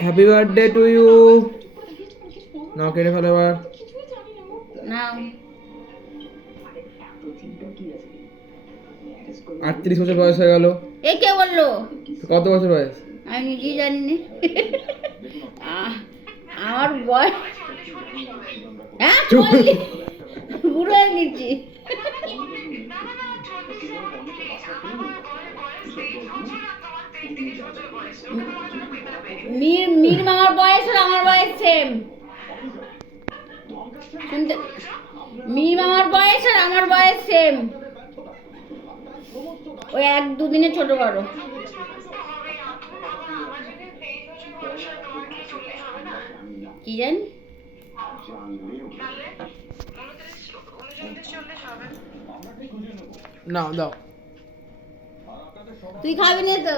Happy birthday to you. নাও কেটে ফেলো এবার। নাও 38 বছর বয়স হয়ে গেল। এ কে বললো? কত বছর বয়স? আমি নিজেই জানি না। আমার বয়স হ্যাঁ 40 বুড়ো হয়ে গেছি। মীর মামার বয়স আর আমার বয়স সেম। শুনতে মীর মামার বয়স আর আমার বয়স সেম, ওই 1-2 দিনে ছোট বড়। কি জানি। নাও দাও। তুই খাবি না তো?